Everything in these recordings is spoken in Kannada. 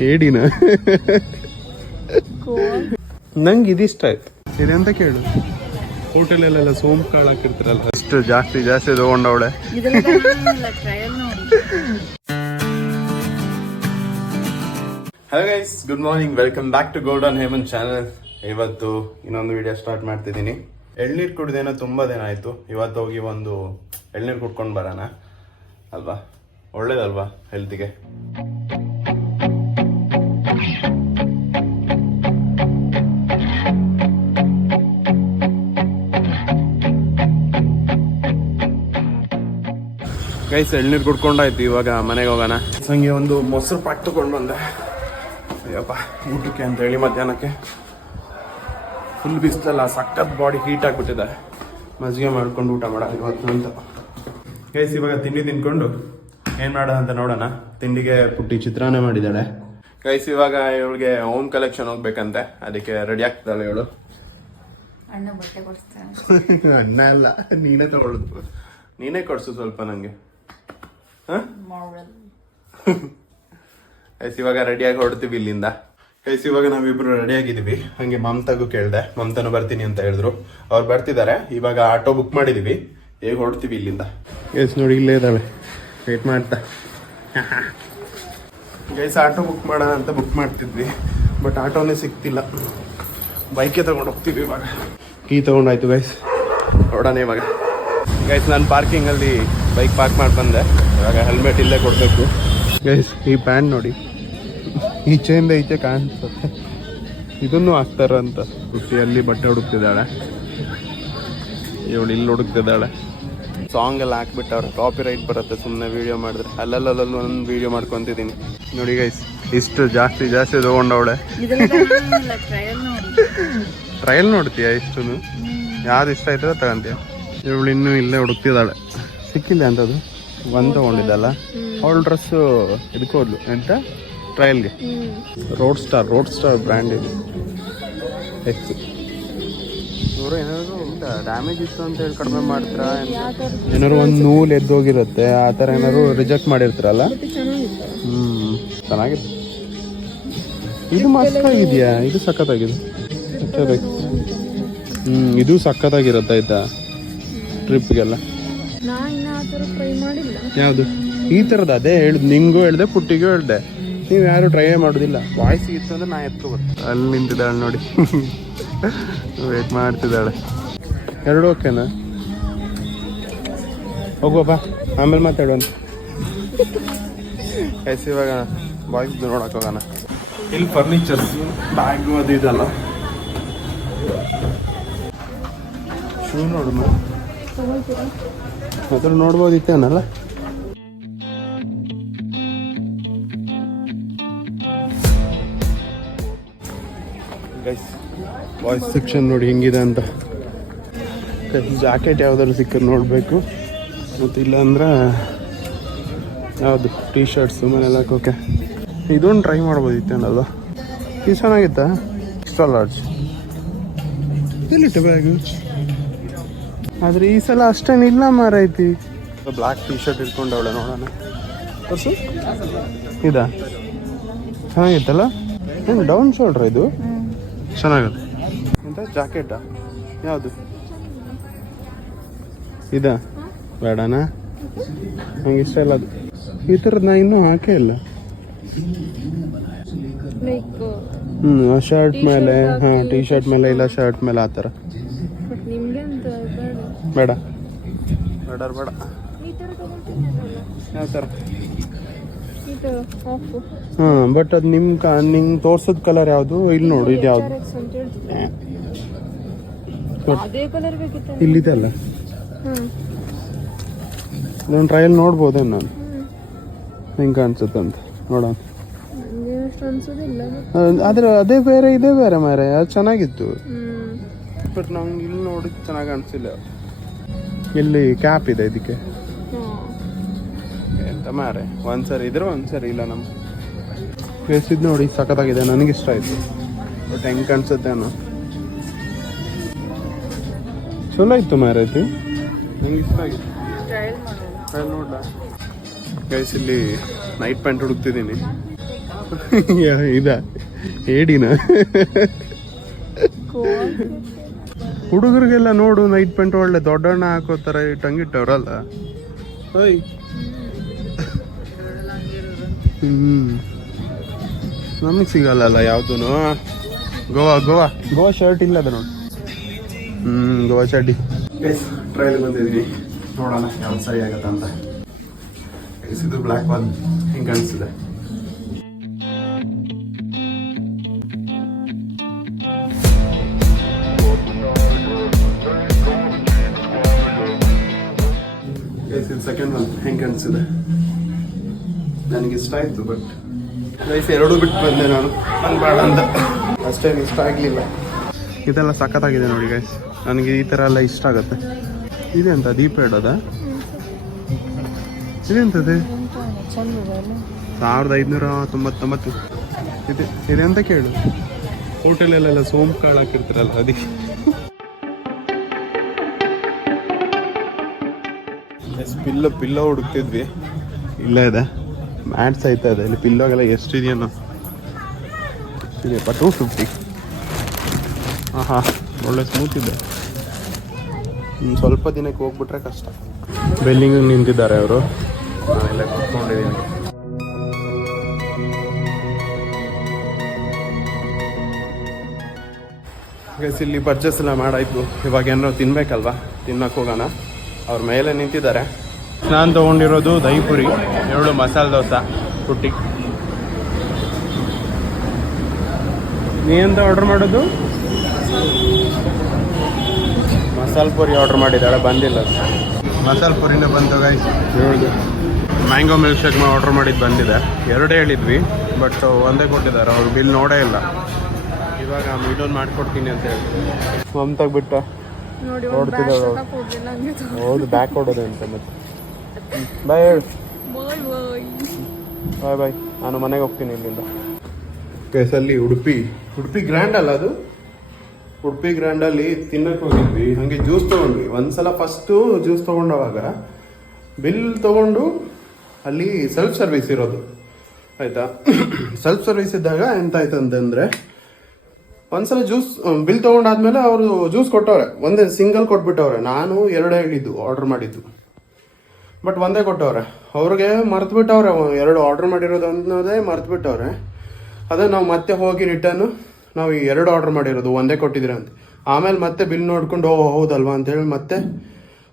ಹೇಳಿನ ನಂಗೆ ಇದಿಷ್ಟ ಆಯ್ತು. ಇದೆಂತ ಕೇಳು, ಹೋಟೆಲಲ್ಲೆಲ್ಲ ಸೋಂಪು ಕಾಳು ಹಾಕಿರ್ತಾರಲ್ಲ ಅಷ್ಟು ಜಾಸ್ತಿ ತಗೊಂಡವಳೆ. Hello guys, good morning, welcome back to golden Hemant channel. ಇವತ್ತು ಇನ್ನೊಂದು ವಿಡಿಯೋ ಸ್ಟಾರ್ಟ್ ಮಾಡ್ತಿದ್ದೀನಿ. ಎಳ್ನೀರು ಕುಡ್ದೇನೋ ತುಂಬ ದಿನ ಆಯಿತು. ಇವತ್ತು ಹೋಗಿ ಒಂದು ಎಳ್ನೀರು ಕುಡ್ಕೊಂಡು ಬರೋಣ ಅಲ್ವಾ, ಒಳ್ಳೇದಲ್ವಾ ಹೆಲ್ತಿಗೆ. ಗೈಸ್ ಎಳ್ನೀರು ಕುಡ್ಕೊಂಡಾಯ್ತು, ಇವಾಗ ಮನೆಗೆ ಹೋಗೋಣ. ಹಂಗೆ ಒಂದು ಮೊಸರು ಪಾಕ್ ತಗೊಂಡು ಬಂದೆ. ಅಯ್ಯಪ್ಪ, ಊಟಕ್ಕೆ ಅಂತೇಳಿ ಮಧ್ಯಾಹ್ನಕ್ಕೆ ಫುಲ್ ಬಿಸಿಲಲ್ಲ, ಸಖತ್ ಬಾಡಿ ಹೀಟ್ ಆಗಿಬಿಟ್ಟಿದೆ. ಮಜ್ಜಿಗೆ ಮಾಡ್ಕೊಂಡು ಊಟ ಮಾಡೋಣ ಇವತ್ತು ಅಂತ. ಗೈಸ್ ಇವಾಗ ತಿಂಡಿ ತಿನ್ಕೊಂಡು ಏನು ಮಾಡೋಣ ಅಂತ ನೋಡೋಣ. ತಿಂಡಿಗೆ ಪುಟ್ಟಿ ಚಿತ್ರಾನ್ನ ಮಾಡಿದ್ದಾಳೆ. ಗೈಸ್ ಇವಾಗ ಇವಳಿಗೆ ಹೋಮ್ ಕಲೆಕ್ಷನ್ ಹೋಗ್ಬೇಕಂತೆ, ಅದಕ್ಕೆ ರೆಡಿ ಆಗ್ತಾಳೆ ಇವಳು. ಅಣ್ಣ ಅಲ್ಲ, ನೀನೇ ತಗೊಳ್ಳೋದು, ನೀನೇ ಕೊಡ್ಸು ಸ್ವಲ್ಪ ನಂಗೆ. ಗೈಸ್ ಇವಾಗ ರೆಡಿಯಾಗಿ ಹೊರಡ್ತೀವಿ ಇಲ್ಲಿಂದ. ಗೈಸ್ ಇವಾಗ ನಾವಿಬ್ರು ರೆಡಿ ಆಗಿದ್ದೀವಿ. ಹಂಗೆ ಮಮತಾಗೂ ಕೇಳಿದೆ, ಮಮತಾನು ಬರ್ತೀನಿ ಅಂತ ಹೇಳಿದ್ರು. ಅವ್ರು ಬರ್ತಿದ್ದಾರೆ. ಇವಾಗ ಆಟೋ ಬುಕ್ ಮಾಡಿದೀವಿ, ಹೇಗೆ ಹೊರಡ್ತೀವಿ ಇಲ್ಲಿಂದ. ಗೈಸ್ ನೋಡಿ ಇಲ್ಲೇ ಇದ್ದಾವೆ, ವೇಟ್ ಮಾಡ್ತಾ. ಗೈಸ್ ಆಟೋ ಬುಕ್ ಮಾಡೋಣ ಅಂತ ಬುಕ್ ಮಾಡ್ತಿದ್ವಿ, ಬಟ್ ಆಟೋನೇ ಸಿಗ್ತಿಲ್ಲ. ಬೈಕೇ ತಗೊಂಡು ಹೋಗ್ತೀವಿ ಇವಾಗ. ಕೀ ತಗೊಂಡಾಯ್ತು ಗೈಸ್, ಹೊರಡೋಣ ಇವಾಗ. ಗೈಸ್ ನಾನು ಪಾರ್ಕಿಂಗಲ್ಲಿ ಬೈಕ್ ಪಾರ್ಕ್ ಮಾಡಿ ಬಂದೆ. ಇವಾಗ ಹೆಲ್ಮೆಟ್ ಇಲ್ಲೇ ಕೊಡಬೇಕು. ಗೈಸ್ ಈ ಪ್ಯಾಂಟ್ ನೋಡಿ, ಈಚೆಯಿಂದ ಈಚೆ ಕಾಣಿಸುತ್ತೆ. ಇದನ್ನು ಹಾಕ್ತಾರಂತ. ಅಲ್ಲಿ ಬಟ್ಟೆ ಹುಡುಕ್ತಿದ್ದಾಳೆ ಇವಳು, ಇಲ್ಲಿ ಹುಡುಕ್ತಿದ್ದಾಳೆ. ಸಾಂಗ್ ಎಲ್ಲ ಹಾಕ್ಬಿಟ್ಟವ್ರೆ, ಕಾಪಿ ರೈಟ್ ಬರುತ್ತೆ ಸುಮ್ಮನೆ ವೀಡಿಯೋ ಮಾಡಿದ್ರೆ. ಅಲ್ಲಲ್ಲೂ ಒಂದು ವೀಡಿಯೋ ಮಾಡ್ಕೊತಿದ್ದೀನಿ ನೋಡಿ ಗೈಸ್. ಇಷ್ಟು ಜಾಸ್ತಿ ತಗೊಂಡವಳೆ. ಟ್ರಯಲ್ ನೋಡ್ತೀಯ? ಇಷ್ಟು ಯಾವ್ದು ಇಷ್ಟ ಆಯ್ತದ ತಗೊಂತೀಯ? ಇವಳು ಇನ್ನೂ ಇಲ್ಲೇ ಹುಡುಕ್ತಿದ್ದಾಳೆ, ಸಿಕ್ಕಿಲ್ಲ ಅಂತದು. ಒಂದು ತಗೊಂಡಿದ್ದಲ್ಲ ಅವಳು ಡ್ರೆಸ್ಸು ಇದಕ್ಕೆ ಹೋದ್ಲು ಎಂತ ಟ್ರಯಲ್ಗೆ. ರೋಡ್ ಸ್ಟಾರ್ ಬ್ರ್ಯಾಂಡ್ ಇದು. ಎಕ್ಸ್ ಇವರು ಏನಾದ್ರು ಡ್ಯಾಮೇಜ್ ಇತ್ತು ಅಂತ ಹೇಳಿ ಕಡಿಮೆ ಮಾಡ್ತಾರ, ಏನಾದ್ರು ಒಂದು ನೂಲು ಎದ್ದೋಗಿರುತ್ತೆ ಆ ಥರ ಏನಾದ್ರು ರಿಜೆಕ್ಟ್ ಮಾಡಿರ್ತಾರಲ್ಲ. ಚೆನ್ನಾಗಿದೆ. ಇದು ಮಸ್ತಾಗಿದೆಯಾ? ಇದು ಸಖತ್ತಾಗಿದೆ. ಇದು ಸಖತ್ತಾಗಿರುತ್ತೆ ಆಯ್ತಾ ಟ್ರಿಪ್ಗೆಲ್ಲ. ಯಾವುದು ಈ ಥರದ್ದು? ಅದೇ ಹೇಳಿದ್, ನಿಂಗೂ ಹೇಳ್ದೆ, ಪುಟ್ಟಿಗೂ ಹೇಳ್ದೆ, ನೀವು ಯಾರು ಟ್ರೈ ಮಾಡೋದಿಲ್ಲ. ವಾಯ್ಸ್ ಇತ್ತು ಅಂದ್ರೆ ನಾ ಎತ್ಕೋಬರ್ತೀನಿ. ಅಲ್ಲಿ ನಿಂತಿದ್ದಾಳೆ ನೋಡಿ, ವೇಟ್ ಮಾಡ್ತಿದ್ದಾಳೆ. ಎರಡು ಓಕೆನಾ? ಹೋಗುವಪ್ಪ, ಆಮೇಲೆ ಮಾತಾಡುವಂತ. ಐಸ್ ಇವಾಗ ಬಾಯ್ಸ್ ನೋಡಕ್ ಹೋಗೋಣ. ಇಲ್ಲಿ ಫರ್ನಿಚರ್ಸ್, ಬ್ಯಾಗು ಅದು ಇದಲ್ಲ. ಶೂ ನೋಡು, ಅದ್ರ ನೋಡ್ಬೋದಿತ್ತೇನಲ್ಲ. ಗೈಸ್ ಬಾಯ್ಸ್ ಸೆಕ್ಷನ್ ನೋಡಿ ಹೆಂಗಿದೆ ಅಂತ. ಜಾಕೆಟ್ ಯಾವ್ದಾದ್ರು ಸಿಕ್ಕರೆ ನೋಡಬೇಕು, ಮತ್ತು ಇಲ್ಲ ಅಂದ್ರೆ ಯಾವುದು ಟೀ ಶರ್ಟ್ಸು ಮನೆಯಲ್ಲ ಹಾಕೋಕೆ. ಇದೊಂದು ಟ್ರೈ ಮಾಡ್ಬೋದಿತ್ತೇನಲ್ವ? ಇದು ಚೆನ್ನಾಗಿತ್ತಾ? ಎಕ್ಸ್ಟ್ರಾ ಲಾರ್ಜ್ ಎಲ್ಲಿಟ್ಟ ಬ್ಯಾಗು? ಆದ್ರೆ ಈ ಸಲ ಅಷ್ಟೇನಿಲ್ಲ ಮಾರೈತಿ. ಬ್ಲ್ಯಾಕ್ ಟೀ ಶರ್ಟ್ ಇಟ್ಕೊಂಡವಳೆ, ನೋಡೋಣ. ತೋರ್ಸು. ಇದಾ ಚೆನ್ನಾಗಿತ್ತಲ್ಲ? ಏನು ಡೌನ್ ಶೋಲ್ಡ್ರ ಇದು? ಚೆನ್ನಾಗಿದೆ. ಎಂತ ಜಾಕೆಟಾ? ಯಾವುದು ಇದಾ? ಬೇಡನಾ, ನಂಗೆ ಇಷ್ಟ ಇಲ್ಲ ಅದು. ಈ ಥರದ್ದು ನಾ ಇನ್ನೂ ಹಾಕೇ ಇಲ್ಲ. ಶರ್ಟ್ ಮೇಲೆ, ಟೀ ಶರ್ಟ್ ಮೇಲೆ ಇಲ್ಲ ಶರ್ಟ್ ಮೇಲೆ ಆ ಥರ. ಬೇಡ. ಯಾವ ಥರ? ಬಟ್ ಅದು ನಿಂಗೆ ತೋರ್ಸೋದ್ ಕಲರ್ ಯಾವುದು? ಇಲ್ಲಿ ನೋಡು, ಇದು ಯಾವುದು? ಇಲ್ಲಿದೆ ಅಲ್ಲ, ನಾನು ಟ್ರಯಲ್ ನೋಡ್ಬೋದೇನು ನಾನು, ಹೆಂಗೆ ಕಾಣಿಸುತ್ತೆ ಅಂತ ನೋಡೋಣ. ಆದ್ರೆ ಅದೇ ಬೇರೆ ಇದೇ ಬೇರೆ ಮಾರೆ. ಅದು ಚೆನ್ನಾಗಿತ್ತು, ಬಟ್ ನಂಗೆ ಇಲ್ಲಿ ನೋಡಿ ಚೆನ್ನಾಗಿ ಕಾಣಿಸಿಲ್ಲ. ಇಲ್ಲಿ ಕ್ಯಾಪ್ ಇದೆ ಇದಕ್ಕೆ ಎಂತ ಮಾರೆ. ಒಂದ್ಸರಿ ಇದ್ರೆ ಒಂದ್ಸರಿ ಇಲ್ಲ. ನಮ್ಮ ಬೇಸಿದ್ ನೋಡಿ ಸಖತ್ತಾಗಿದೆ, ನನಗಿಷ್ಟ ಆಯ್ತು. ಬಟ್ ಹೆಂಗೆ ಕಾಣಿಸುತ್ತೆ ಅನ್ನೋ ಚಲೋ ಇತ್ತು ಮಾರೈತಿ, ನಂಗೆ ಇಷ್ಟ ಆಗಿತ್ತು. ನೋಡ ಗೈಸ್, ಇಲ್ಲಿ ನೈಟ್ ಪ್ಯಾಂಟ್ ಹುಡುಕ್ತಿದ್ದೀನಿ. ಇದ ಏಡಿನ ಹುಡುಗರಿಗೆಲ್ಲ ನೋಡು ನೈಟ್ ಪ್ಯಾಂಟ್ ಒಳ್ಳೆ ದೊಡ್ಡಣ್ಣ ಹಾಕೋತಾರ ಟಂಗಿಟ್ಟವ್ರಲ್ಲ. ಓಯ್ ನಮಗೆ ಸಿಗಲ್ಲ ಯಾವ್ದು. ಗೋವಾ ಶರ್ಟ್ ಇಲ್ಲ ಅದ ನೋಡಿ. ಗೋವಾ ಚಡ್ಡಿ ಟ್ರೈಲ್ ಬಂದಿದ್ವಿ, ನೋಡೋಣ ಯಾವ್ದು ಸರಿ ಆಗತ್ತ ಅಂತ. ಇದು ಬ್ಲ್ಯಾಕ್ ಒನ್ ಹಿಂಗೆ ಅನಿಸಿದೆ. ಸೆಕೆಂಡ್ ಒನ್ ಹೆಂಗೆ ಅನಿಸಿದೆ, ನನಗೆ ಇಷ್ಟ ಆಯ್ತು. ಬಟ್ ಲೈಫ್ ಎರಡೂ ಬಿಟ್ಟು ಬಂದೆ ನಾನು, ನನ್ಗೆ ಬೇಡ ಅಂತ. ಅಷ್ಟೇನು ಇಷ್ಟ ಆಗಲಿಲ್ಲ. ಇದೆಲ್ಲ ಸಖತ್ತಾಗಿದೆ ನೋಡಿ ಗೈಸ್, ನನಗೆ ಈ ಥರ ಎಲ್ಲ ಇಷ್ಟ ಆಗುತ್ತೆ. ಇದೆ ಅಂತ ದೀಪ ಇಡೋದ, ಇದೆಂತದೆ 1599. ಇದೆ ಅಂತ ಕೇಳು. ಹೋಟೆಲಲ್ಲೆಲ್ಲ ಸೋಂಪು ಕಾಳು ಹಾಕಿರ್ತಾರಲ್ಲ ಅದಕ್ಕೆ. ಪಿಲ್ಲೋ ಹುಡುಕ್ತಿದ್ವಿ, ಇಲ್ಲ ಇದೆ ಮ್ಯಾಟ್ಸ್ ಆಯ್ತಾ ಇದೆ. ಇಲ್ಲಿ ಪಿಲ್ಲೋಗೆಲ್ಲ ಎಷ್ಟಿದೆಯೋ ಎಷ್ಟಿದೆಯಪ್ಪ, 250. ಹಾಂ ಒಳ್ಳೆ ಸ್ಮೂತ್ ಇದೆ. ಸ್ವಲ್ಪ ದಿನಕ್ಕೆ ಹೋಗ್ಬಿಟ್ರೆ ಕಷ್ಟ. ಬೆಲ್ಲಿಂಗ್ ನಿಂತಿದ್ದಾರೆ ಅವರು, ನಾನೆಲ್ಲ ಕೂತ್ಕೊಂಡಿದ್ದೀನಿ. ಗೈಸ್ ಇಲ್ಲಿ ಪರ್ಚೇಸ್ ಎಲ್ಲ ಮಾಡಾಯ್ತು. ಇವಾಗ ಏನಾರು ತಿನ್ಬೇಕಲ್ವಾ, ತಿನ್ನಕ್ಕೆ ಹೋಗೋಣ. ಅವ್ರ ಮೇಲೆ ನಿಂತಿದ್ದಾರೆ. ನಾನು ತೊಗೊಂಡಿರೋದು ದಹಿಪುರಿ, 2 ಮಸಾಲೆ ದೋಸೆ ಪುಟ್ಟಿ. ನೀ ಎಂತ ಆರ್ಡರ್ ಮಾಡೋದು? ಮಸಾಲೆ ಪುರಿ ಆರ್ಡರ್ ಮಾಡಿದ್ದಾಳೆ, ಬಂದಿಲ್ಲ. ಮಸಾಲೆ ಪುರಿನೇ ಬಂತು guys. 7 mango milk shake order ಮಾಡಿದ್ದು ಬಂದಿದೆ. 2 ಹೇಳಿದ್ವಿ, ಬಟ್ ಒಂದೇ ಕೊಟ್ಟಿದ್ದಾರೆ. ಅವ್ರು ಬಿಲ್ ನೋಡೇ ಇಲ್ಲ. ಇವಾಗ ಇದೊಂದು ಮಾಡಿಕೊಡ್ತೀನಿ ಅಂತ ಹೇಳಿ ಮಮತಾಗ್ಬಿಟ್ಟು ನೋಡ್ತಿದ್ದಾವೆ. ಹೌದು, ಬ್ಯಾಕ್ ಕೊಡೋದು ಅಂತ. ಮತ್ತೆ ಬಾಯ್ ಹೇಳು. ಬಾಯ್. ನಾನು ಮನೆಗೆ ಹೋಗ್ತೀನಿ ಇಲ್ಲಿಂದ. ಕೇಸಲ್ಲಿ ಉಡುಪಿ ಗ್ರ್ಯಾಂಡ್ ಅಲ್ಲ ಅದು. ಉಡುಪಿ ಗ್ರ್ಯಾಂಡಲ್ಲಿ ತಿನ್ನಕ್ಕೆ ಹೋಗಿದ್ವಿ, ಹಾಗೆ ಜ್ಯೂಸ್ ತೊಗೊಂಡ್ವಿ. ಒಂದ್ಸಲ ಫಸ್ಟು ಜ್ಯೂಸ್ ತೊಗೊಂಡವಾಗ ಬಿಲ್ ತೊಗೊಂಡು ಅಲ್ಲಿ ಸೆಲ್ಫ್ ಸರ್ವಿಸ್ ಇರೋದು ಆಯಿತಾ. ಸೆಲ್ಫ್ ಸರ್ವಿಸ್ ಇದ್ದಾಗ ಎಂತ ಆಯ್ತು ಅಂತಂದರೆ, ಒಂದ್ಸಲ ಜ್ಯೂಸ್ ಬಿಲ್ ತೊಗೊಂಡಾದ್ಮೇಲೆ ಅವರು ಜ್ಯೂಸ್ ಕೊಟ್ಟವ್ರೆ, ಒಂದೇ ಸಿಂಗಲ್ ಕೊಟ್ಬಿಟ್ಟವ್ರೆ. ನಾನು 2 ಹೇಳಿದ್ದು ಆರ್ಡರ್ ಮಾಡಿದ್ದು, ಬಟ್ ಒಂದೇ ಕೊಟ್ಟವ್ರೆ. ಅವ್ರಿಗೆ ಮರ್ತ್ಬಿಟ್ಟವ್ರೆ, 2 ಆರ್ಡರ್ ಮಾಡಿರೋದು ಅನ್ನೋದೇ ಮರ್ತ್ಬಿಟ್ಟವ್ರೆ. ಅದೇ ನಾವು ಮತ್ತೆ ಹೋಗಿ ರಿಟರ್ನು ನಾವು 2 ಆರ್ಡರ್ ಮಾಡಿರೋದು ಒಂದೇ ಕೊಟ್ಟಿದ್ದೀರ ಅಂತ. ಆಮೇಲೆ ಮತ್ತೆ ಬಿಲ್ ನೋಡ್ಕೊಂಡು ಹೌದಲ್ವಾ ಅಂತೇಳಿ ಮತ್ತೆ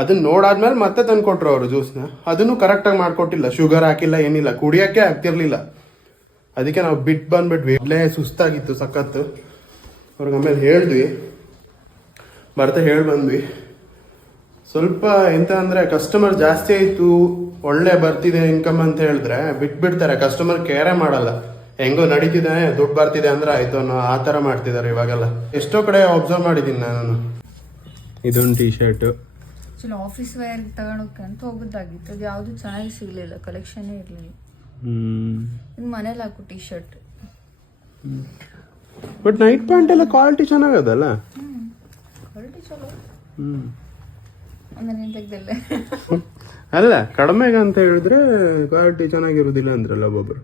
ಅದನ್ನ ನೋಡಾದ್ಮೇಲೆ ಮತ್ತೆ ತಂದು ಕೊಟ್ಟರು ಅವರು ಜ್ಯೂಸ್ನ. ಅದನ್ನು ಕರೆಕ್ಟಾಗಿ ಮಾಡಿಕೊಟ್ಟಿಲ್ಲ, ಶುಗರ್ ಹಾಕಿಲ್ಲ, ಏನಿಲ್ಲ, ಕುಡಿಯೋಕ್ಕೆ ಆಗ್ತಿರ್ಲಿಲ್ಲ. ಅದಕ್ಕೆ ನಾವು ಬಂದ್ಬಿಟ್ವಿ. ಇಲ್ಲೇ ಸುಸ್ತಾಗಿತ್ತು ಸಖತ್ತು. ಅವ್ರಿಗೆ ಆಮೇಲೆ ಹೇಳಿದ್ವಿ, ಬಂದ್ವಿ. ಸ್ವಲ್ಪ ಎಂತ ಅಂದರೆ ಕಸ್ಟಮರ್ ಜಾಸ್ತಿ ಆಯಿತು, ಒಳ್ಳೆ ಬರ್ತಿದೆ ಇನ್ಕಮ್ ಅಂತ ಹೇಳಿದ್ರೆ ಬಿಟ್ಬಿಡ್ತಾರೆ. ಕಸ್ಟಮರ್ ಕೇರೇ ಮಾಡಲ್ಲ. ಹೆಂಗೋ ನಡೀತಿದೆ, ದುಡ್ಡು ಬರ್ತಿದೆ ಅಂದ್ರೆ ಆಯ್ತು ಅನ್ನೋ ಆ ಥರ ಮಾಡ್ತಿದ್ದಾರೆ ಇವಾಗೆಲ್ಲ. ಎಷ್ಟೋ ಕಡೆ ಅಬ್ಸರ್ವ್ ಮಾಡಿದ್ದೀನಿ ನಾನು. ಇದೊಂದು ಟೀ ಶರ್ಟ್ ಆಫೀಸ್ ವೇರ್ ತಗೊಳಕ್ಕೆ ಅಂತ ಹೋಗೋದಾಗಿತ್ತು. ಅದು ಯಾವುದು ಚೆನ್ನಾಗಿ ಸಿಗಲಿಲ್ಲ, ಕಲೆಕ್ಷನ್ ಇರಲಿಲ್ಲ. ಮನೇಲಿ ಹಾಕು T shirt. But night pant ಎಲ್ಲ ಕ್ವಾಲಿಟಿ ಚೆನ್ನಾಗದಲ್ಲ. ಕ್ವಾಲಿಟಿ ಚಲೋ. ತೆಗ್ದಲ್ಲ ಅಲ್ಲ, ಕಡಿಮೆಗೆ ಅಂತ ಹೇಳಿದ್ರೆ ಕ್ವಾಲಿಟಿ ಚೆನ್ನಾಗಿರೋದಿಲ್ಲ ಅಂದ್ರಲ್ಲ ಒಬ್ಬೊಬ್ರು.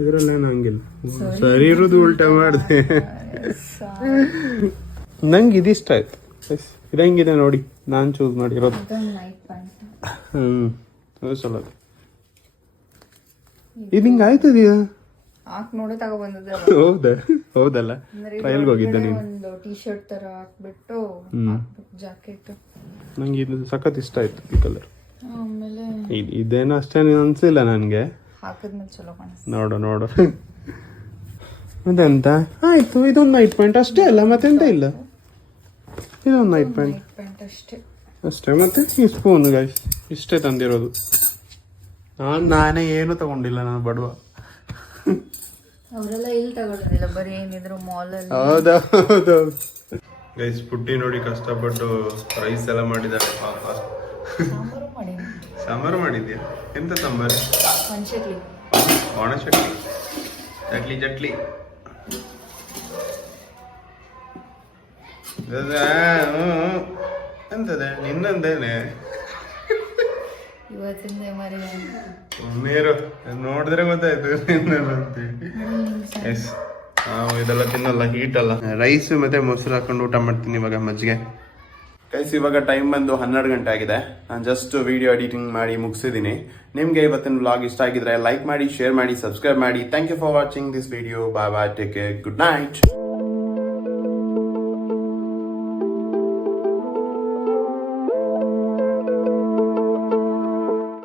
ಇದ್ರಲ್ಲೇನು ಹಂಗಿಲ್ಲ. ಸರಿ ಇರೋದು ಉಲ್ಟಾ ಮಾಡಿದೆ. ನಂಗೆ ಇದಿಷ್ಟ ಆಯ್ತು. ಇದಂಗಿದೆ ನೋಡಿ, ನಾನು ಚೂಸ್ ಮಾಡಿರೋದು. ಚಲೋ. ಇದು ಹಿಂಗೆ ಆಯ್ತದೀಯ? ಹೌದಲ್ಲ, ಟ್ರಯಲ್ಗೆ ಹೋಗಿದ್ದೆ ನೀನು. ಒಂದು ಟೀ ಶರ್ಟ್ ತರ ಹಾಕ್ಬಿಟ್ಟು ಜಾಕೆಟ್. ನಂಗೆ ಇದು ಸಖತ್ ಇಷ್ಟ ಆಯ್ತು, ಈ ಕಲರ್. ಆಮೇಲೆ ಇದೇನು ಅಷ್ಟೇನು ಅನ್ಸಿಲ್ಲ ನನಗೆ. ಹಾಕಿದ್ಮೇಲೆ ಚಲೋ ಕಾಣಿಸ್ತು. ನೋಡು ಅದೆಂತ ಆಯ್ತು. ಇದೊಂದು ನೈಟ್ ಪ್ಯಾಂಟ್ ಅಷ್ಟೇ ಅಲ್ಲ, ಮತ್ತೆಂತ ಇಲ್ಲ. ಇದೊಂದು ನೈಟ್ ಪ್ಯಾಂಟ್ ಅಷ್ಟೇ. ಮತ್ತೆ ಈ ಸ್ಪೂನ್ ಗೈಸ್ ಇಷ್ಟೇ ತಂದಿರೋದು. ನಾನೇ ಏನು ತಗೊಂಡಿಲ್ಲ, ನಾನು ಬಡವ. ಅವರೆಲ್ಲ ಇಲ್ಲಿ ತಗೊಳ್ಳೋದಿಲ್ಲ, ಬರೀ ಏನಿದ್ರು ಮಾಲ್ ಅಲ್ಲಿ. ಹೌದೌದು ಗೈಸ್, ಪುಟ್ಟಿ ನೋಡಿ ಕಷ್ಟಪಟ್ಟು ರೈಸ್ ಎಲ್ಲ ಮಾಡಿದ್ದಾರೆ ಪಾಪ. ಸಾಂಬಾರು ಮಾಡಿದ್ಯಾ? ಎಂತ ಸಾಂಬಾರು? ಒಣ ಚಟ್ಲಿ ಚಟ್ಲಿ. ಎಂತದೆ ನಿನ್ನಂದೇನೆ. ಇವತ್ತಿಂದ ಮರಿ ನೀರು ನೋಡಿದ್ರೆ ಗೊತ್ತಾಯ್ತು ಎಸ್ ಇದೆಲ್ಲ ತಿನ್ನಲ್ಲ ಹೀಟ್ ಅಲ್ಲ. ರೈಸ್ ಮತ್ತೆ ಮೊಸರು ಹಾಕೊಂಡು ಊಟ ಮಾಡ್ತೀನಿ ಇವಾಗ ಮಜ್ಜಿಗೆ. ಗೈಸ್ ಇವಾಗ ಟೈಮ್ ಬಂದು 12 ಗಂಟೆ ಆಗಿದೆ. ನಾನು ಜಸ್ಟ್ ವಿಡಿಯೋ ಎಡಿಟಿಂಗ್ ಮಾಡಿ ಮುಗಿಸಿದ್ದೀನಿ. ನಿಮ್ಗೆ ಇವತ್ತಿನ ವ್ಲಾಗ್ ಇಷ್ಟ ಆಗಿದ್ರೆ ಲೈಕ್ ಮಾಡಿ, ಶೇರ್ ಮಾಡಿ, ಸಬ್ಸ್ಕ್ರೈಬ್ ಮಾಡಿ. Thank you for watching this video. Bye bye, take care, good night.